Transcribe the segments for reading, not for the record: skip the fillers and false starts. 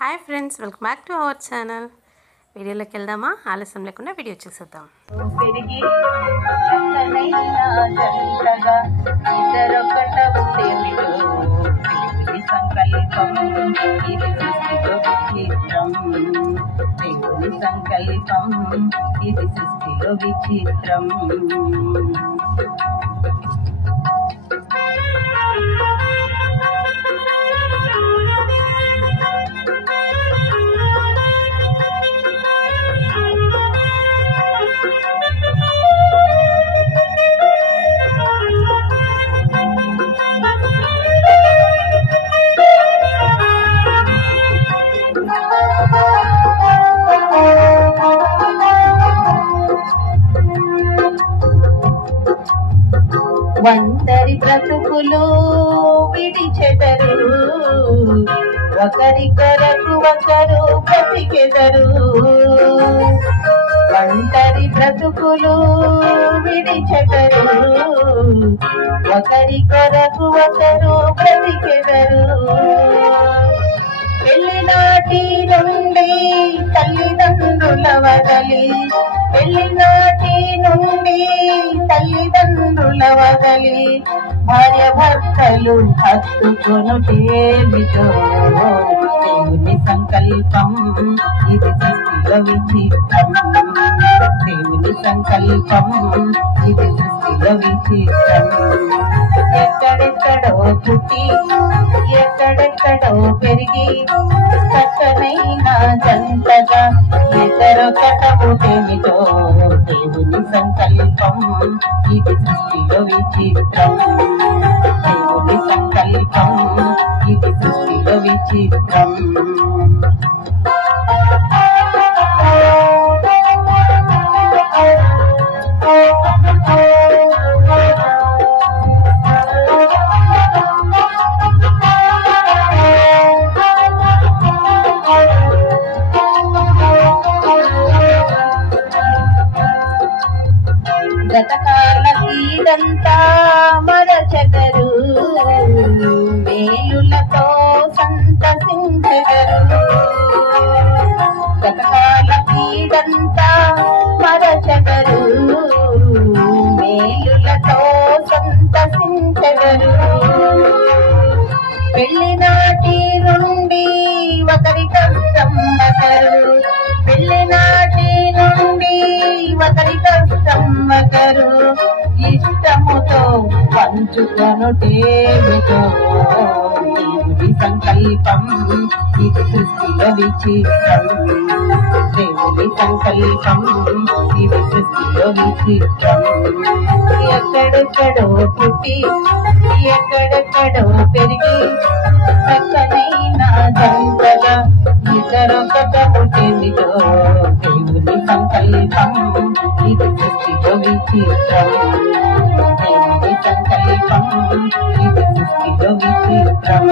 Hi friends, welcome back to our channel. వీడియోలోకి వెళ్దామా? ఆలస్యం లేకుండా వీడియో చూసేద్దాం. సంకల్పం ఇది సృష్టిలో విచిత్రం. ఒంటరి బ్రతుకులు విడిచెదరు, ఒకరి కొరకు ఒకరు బ్రతికెదరు. ఒంటరి బ్రతుకులు విడిచెదరు, ఒకరి కొరకు ఒకరు బ్రతికెదరు. పెళ్లినాటి నుండి తల్లిదండ్రుల వదలి, పెళ్లినాటి నుండి తల్లిదండ్రుల వదలి భార్య భర్తలు హత్తుకొనుటేమిటో దేవుని సంకల్పం ఇది సృష్టిలో విచిత్రం. దేవుని సంకల్పం ఇది సృష్టిలో విచిత్రం. ఎక్కడెక్కడో పుట్టి ఎక్కడెక్కడో పెరిగి చక్కనైన జంటగా ఇద్దరొకట పుట్టేమిటో దేవుని సంకల్పం ఇది సృష్టిలో విచిత్రం. దేవుని సంకల్పం ఇది సృష్టిలో విచిత్రం. గతకాలకీదంతా మరచెదరు, మేలులతో సంతసించెదరు. గతకాలకీదంతా మరచెదరు, మేలులతో సంతసించెదరు. పెళ్లినాటి నుండి ఒకరి కష్టం ఒకరు, పెళ్లినాటి నుండి ఒకరి కష్టం ఒకరు ఇష్టముతో పంచుకొనుటేమిటో దేవుని సంకల్పం ఇది సృష్టిలో విచిత్రం. దేవుని సంకల్పం ఇది సృష్టిలో విచిత్రం. ఎక్కడెక్కడో పుట్టి ఎక్కడెక్కడో పెరిగి చక్కనైన జంటగా ఇద్దరొకట పుట్టేమిటో దేవుని సంకల్పం ఇది సృష్టిలో విచిత్రం. దేవుని సంకల్పం ఇది సృష్టిలో విచిత్రం.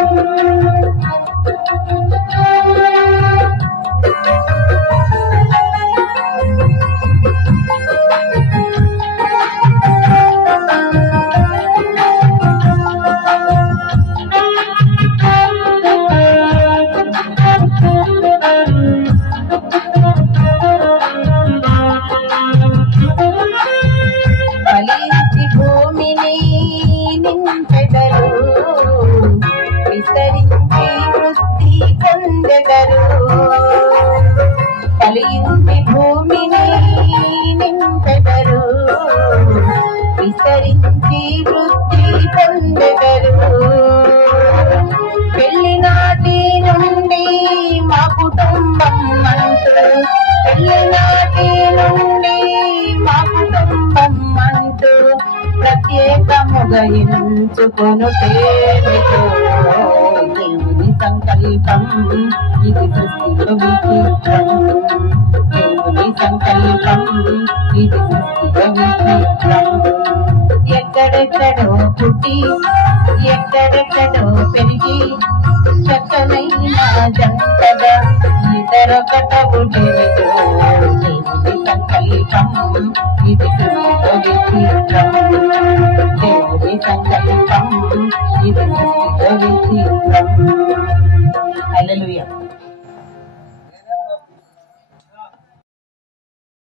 ఫలించి భూమిని నింపెదరు, విస్తరించి వృద్ధి పొందెదరు. ఫలించి భూమిని నింపెదరు, విస్తరించి వృద్ధి పొందెదరు. పెళ్లినాటి నుండి మా కుటుంబం అంటూ, పెళ్లినాటి నుండి మా కుటుంబం అంటూ ప్రత్యేకముగా ఎంచుకొనుటేమిటో దేవుని సంకల్పం ఇది సృష్టిలో విచిత్రం. దేవుని సంకల్పం ఇది సృష్టిలో విచిత్రం. ఎక్కడెక్కడో పుట్టి ఎక్కడెక్కడో పెరిగి చక్కనైన జంటగా ఇద్దరొకట పుట్టేమిటో దేవుని సంకల్పం ఇది సృష్టిలో విచిత్రం. దేవుని సంకల్పం ఇది సృష్టిలో విచిత్రం. హల్లెలూయా.